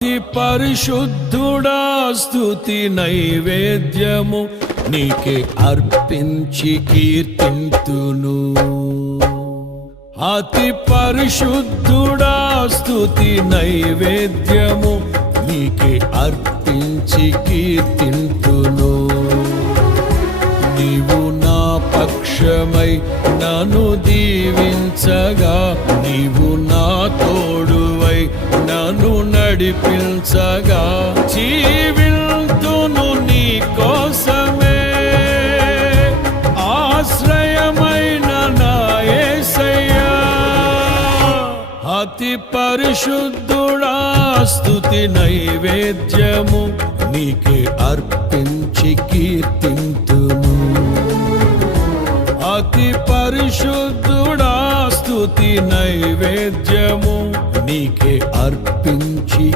అతి పరిశుద్ధుడా స్తుతి నైవేద్యము నీకే అర్పించి కీర్తింతును. అతి పరిశుద్ధుడా స్తుతి నైవేద్యము నీకే అర్పించి కీర్తింతును. నీవు నా పక్షమై నన్ను దీవించగా, నీవు నా తోడువై నన్ను నడిపించగా, జీవింతును నీ కోసమే ఆశ్రయమైన నా యేసయ్యా. అతి పరిశుద్ధుడా స్తుతి నైవేద్యము నీకే అర్పించి కీర్తింతును. అతి పరిశుద్ధుడా స్తుతి నైవేద్యము నీకే అర్పించి